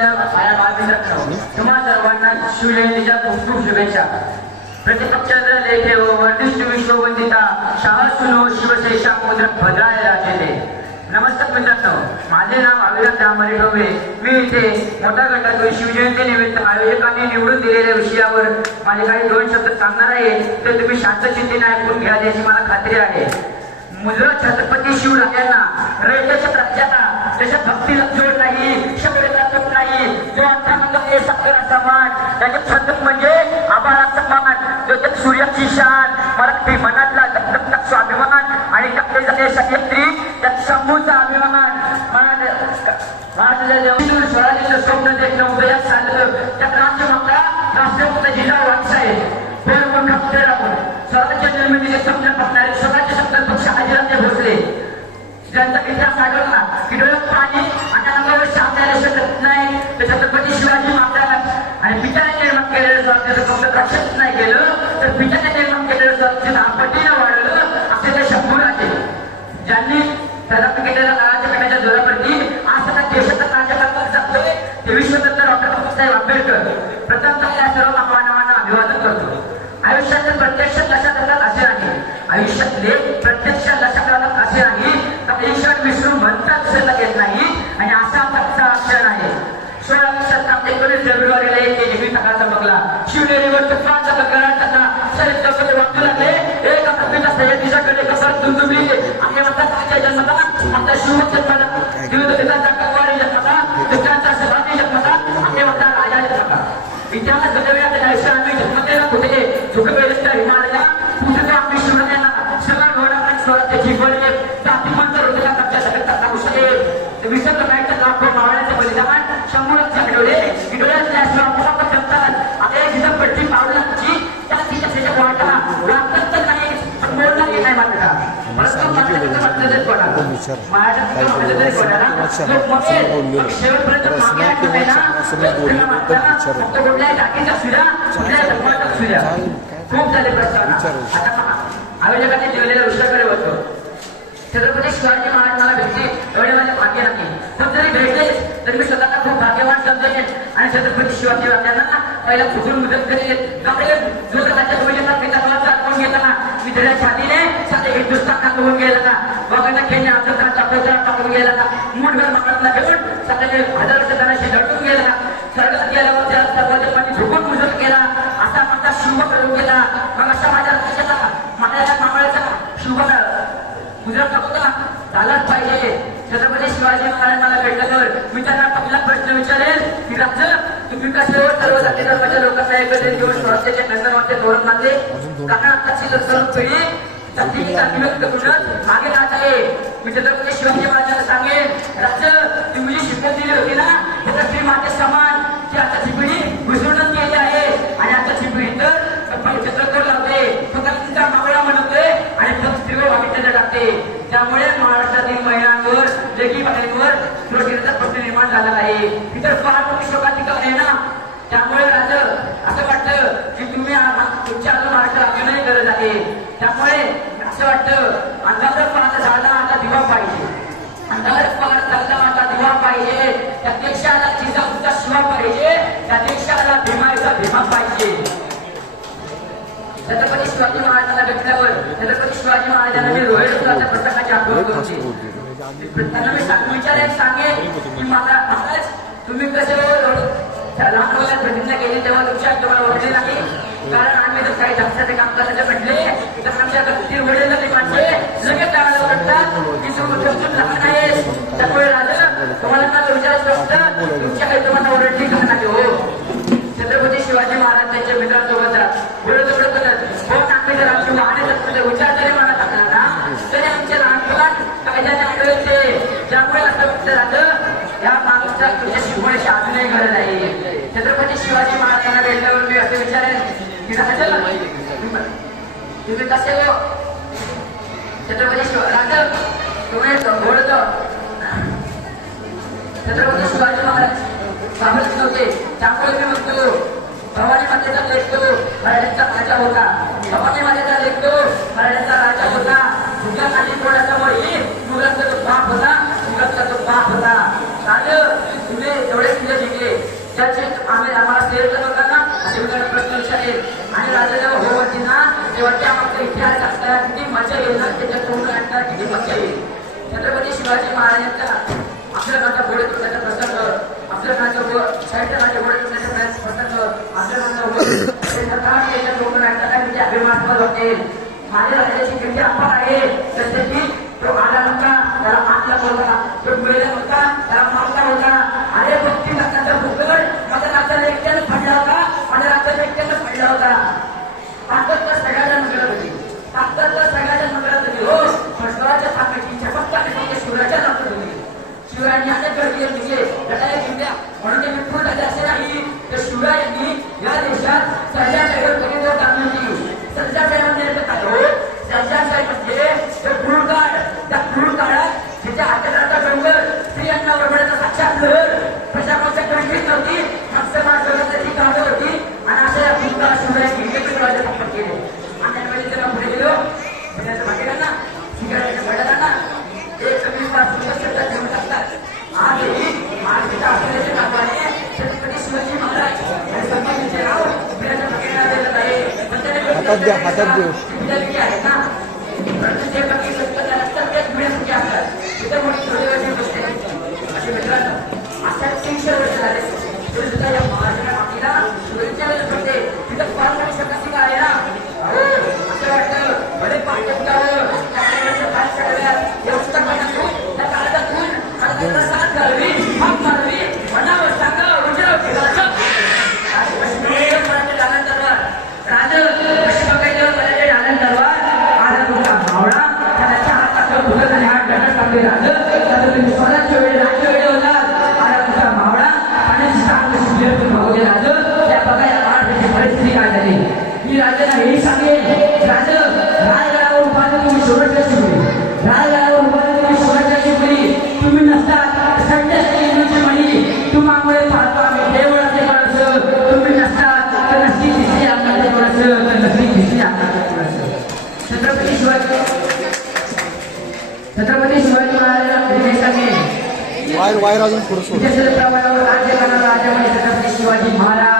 असलेल्या बाळमित्रांनो, तुम्हा सर्वांना शिवजयंतीच्या खूप खूप शुभेच्छा. प्रतिपक्षांचा लेखे व वर्धिष्ठ विश्ववंदिता शाह सुनो शिवशेषा मुद्रक भद्राय राजेले. नमस्कार मित्रांनो, माझे नाव अविनाश दामरे ढोबळे. मी इथे मोठा गटातून शिवजयंती निमित्त आयोजकांनी निवडून दिलेल्या विषयावर माझे काही 2 शब्द सांगणार आहे. ते तुम्ही शांतचित्तीने ऐकून घ्या याची मला खात्री आहे. मुद्रा छत्रपती शिवरायांना रयतेच्या राज्याला त्याच्या भक्तीला जोड नाही, शबरीला जोड नाही. जो अर्थामध्ये साखर समाज त्याचे छंद म्हणजे आभाळाचा मान, त्याच्यात सूर्याची शान, मराठी मनातला दगदगता स्वाभिमान आणि कथेचा सह्याद्री त्यात शंभूचा अभिमान. स्वराज्याचं स्वप्न देखणं उदयास झालं. त्या क्रांतीमाता राष्ट्रपिता जिजाऊ वाटसाहेब स्वराज्य निर्मितीचे स्वप्न पाहणारे स्वराज्य शब्द पक्ष शहाजीराजे भोसले ज्यांचा इतिहास आढळला की डोळ्यात पाणी आणि अंगावर सामन्याला शकत नाही. ते छत्रपती शिवाजी महाराज आणि पित्याने निर्माण केलेलं स्वराज्याचं फक्त रक्षण नाही केलं तर पित्याने निर्माण केलेलं स्वराज्य 10 पटीने वाढलं असे ते शंभूराजे ज्यांनी प्रदान केलेल्या काळाच्या पेटाच्या जोरावरती आज सध्या देशाचा राज्यकारभार जातोय. ते विश्वरत्न डॉक्टर बाबासाहेब आंबेडकर प्रथमतः या सर्व मानवांना अभिवादन करतो. आयुष्याचे प्रत्यक्ष लक्षात येतात असे नाही, आयुष्यातले प्रत्यक्ष लक्षात येतात असे नाही, ईश्वर विष्णू म्हणतात सल्ला येत नाही आणि असा आमचा क्षण आहे. 16 शतकात 19 फेब्रुवारीला येते निमित्त सकाळचा बघला शिवनेरीवर तुफानचा गगनाचा शरीर चौकटे वाटू लागले. एक आपल्या सह्याद्रीच्याकडे कसर दुमदुमली आणि म्हणतात आजच्या जन्मला आता शिव जन्मला दिवसाचा कवारी जन्मला दुसऱ्यांचा सभाती जन्मला आणि म्हणतात राजा जन्मला. इतिहास बदलण्याच्या आयुष्य आम्ही जन्मतेला कुठे झुकवेल तर हिमालया तुझं आम्ही शिवरायांना सगळं घोडा स्वराज्य शिकवले. जाती मंत्र हृदयाला कब्जा शकतात औषधे विसर्ग नाहीत लाखो मावळ्याचे बलिदान शंभूराच्या घडवले विडोळ्यातले असलो आपण जमतात. आता एक जिथं पट्टी पावलांची त्या तिच्या वाटा लागतात तर नाही पण बोलला की नाही मात्र खूप झाले प्रश्न. आयोजकांनी दिलेल्या विषयाकडे होतो. छत्रपती शिवाजी महाराज मला भेटले एवढे माझे भाग्य नाही, पण जरी भेटले तरी मी स्वतःला खूप भाग्यवान समजेन आणि छत्रपती शिवाजी महाराजांना पहिला फुटून मदत करेल. त्यामुळे जो राज्य कोण घेताना मी धड्या छातीने साधे हिंदुस्थान टाकून गेला का वगैरे खेळणे आमचा चापोत्रा टाकून गेला का मूठभर महाराजला घेऊन साधे 1000 वर्ष धनाशी लढून गेला. स्वर्गात गेल्यावर त्या सर्वांनी झुकून मुजत केला असा माझा शुभ करून गेला. मग अशा माझ्या लक्षाचा माझ्या मावळ्याचा शुभ गुजरात होता झालाच पाहिजे. छत्रपती शिवाजी महाराज मला भेटलं तर मी त्यांना पहिला प्रश्न विचारेल की राजा तुम्ही कसे सर्व जाती धर्माच्या लोकांना एकत्रित घेऊन स्वराज्याचे नंदनवरचे धोरण बांधले. कारण आताची तरुण पिढी जातीची जाती व्यक्त करून मागे राहत आहे. मी छत्रपती शिवाजी महाराजांना सांगेन राजा तुम्ही जी शिकवण दिली होती ना त्याचा श्री माते समान की आताची पिढी घुसळूनच गेली आहे आणि आताची पिढी तर चित्रकोर लावते फक्त तिचा मावळा म्हणतोय आणि फक्त स्त्रीवर वागितल्या टाकते. त्यामुळे महाराष्ट्रातील महिलांवर लेखी बाहेरवर सुरक्षेचा प्रश्न निर्माण झाला आहे. इतर फार मोठी शोकांतिका आहे ना. त्यामुळे राजा असं वाटतं की तुम्ही तुमच्या महाराष्ट्रात अभिनय गरज आहे. त्यामुळे असं वाटतं अंधार पार झाला आता दिवा पाहिजे, अंधार पार झाला आता दिवा पाहिजे. त्या देशाला जिजाऊचा शिवा पाहिजे, त्या देशाला भीमाचा भीमा पाहिजे. छत्रपती शिवाजी महाराजांना भेटल्यावर छत्रपती शिवाजी महाराजांना मी रोहित्राच्या प्रसंगाची आठवण करून त्यांना मी विचारेल सांगेन की महाराज तुम्ही कसे लहान मुलात प्रतिज्ञा केली तेव्हा तुमच्या तुम्हाला ओळखले नाही. कारण आम्ही जर काही जास्त काम करायचे म्हटले तर आमच्या गतीतील वडील माणसे लगेच त्याला ओळखतात की तू लहान आहेस. त्यामुळे राजा तुम्हाला मला विचारायचं असतं तुमच्या काही तुम्हाला ओरडली का नाही. हो छत्रपती शिवाजी महाराज त्यांच्या मित्रांसोबत बोलत कोण आम्ही जर आमची वाहने विचार जरी मला टाकला ना तरी आमचे लहानपण कायद्याने आढळते. त्यामुळे असं वाटतं राजा या माणूसच्या तुझ्या शिकवण्याची अजूनही गरज आहे. छत्रपती शिवाजी महाराजांना भेटल्यावर मी असे विचारेन की राजा तुम्ही कसे हो. छत्रपती राजा तुम्ही बोलतो छत्रपती शिवाजी महाराज बाबत नव्हते. त्यामुळे मी म्हणतो भवानी मातेचा लेख तो मराठ्यांचा राजा होता. भवानी मातेचा लेख तो मराठ्यांचा राजा होता. मुघलांसाठी कोणासमोर मुघलांचा तो बाप होता, मुघलांचा तो बाप होता. राजा तुम्ही एवढे किल्ले जिंकले येणार त्याच्या तोंड आणणार किती मजा येईल. छत्रपती शिवाजी महाराजांचा अफजलखानाचा घोडे तोडण्याचा प्रसंग, अफजलखानाचा साहित्याच्या घोडे तोडण्याचा प्रसंग, अफजलखानाचा त्याच्या तोंड आणताना म्हणजे अभिमानास्पद वाटेल. माझ्या राज्याची किती अपार आहे. जसे की तो आला नव्हता त्याला मारला होता, तो मिळला होता त्याला मारला होता. अरे 32 लाखाचा भूगोल माझ्या राज्याला एकट्यानं पडला होता, माझ्या राज्याला एकट्यानं पडला होता. ताकद तर सगळ्याच्या नगरात होती, ताकद तर सगळ्याच्या नगरात होती. हो पण स्वराच्या ताकदीची झपटकाने फक्त शिवराच्या नगरात होती. शिवरायांनी अनेक गर्दी म्हणजे लढाई जिंकल्या म्हणून ते विपुल झाले असे नाही. तर शिवरायांनी या देशात सर्जासाहेब कधी टाकली. सर्जासाहेब म्हणजे काय हो, सर्जासाहेब म्हणजे ते क्रूरकाळ, त्या क्रूरकाळात तिच्या हाताचा डोंगर स्त्रियांना वरवण्याचा साक्षात लहर प्रशासनाच्या कंठीत नव्हती, नक्षलवाद जगाची कागद होती. आणि अशा या क्रूरकाळात शिवरायांनी इंग्रजांचे स्थापन केले. आणि त्यावेळी त्याला पुढे गेलो पुण्याच्या भागीदारांना सिगारेटच्या गडारांना एक 20 तास सुद्धा ठेवून टाकतात. आजही महाराष्ट्राच्या असलेल्या नावाने छत्रपती शिवाजी महाराज आणि संभाजीचे नाव पुण्याच्या भागीदारांना देण्यात आहे. हातात देऊ आहेत ना प्रत्येक मिळण्यासाठी असतात तिथे मोठी थोडी वेळची गोष्ट आहे. असे मित्रांनो अशा 300 वर्ष झाले तरी सुद्धा या महाराष्ट्राच्या मातीला शिवरायांच्या वेळेस होते तिथं फार मोठी शकासी काय आहे ना. अहो असं वाटतं बरे पाठ्यपुस्तकावर या पुस्तकातून त्या काळातून साथ घालवी हाक मारवी मनावर सांगा उजेड ठेवायचं तुम्ही नसतात तुम्हामुळे पाहतो आम्ही देवळाचे माणसं, तुम्ही नसतात तर नसती दिसली आमच्याकडे थोडंसं, तर नसती दिसली आमच्याकडे थोडंसं. छत्रपती शिवाजी महाराजांना वायर अजून पुढे प्रमाणावर राज्य करणारा राजा म्हणजे छत्रपती शिवाजी महाराज.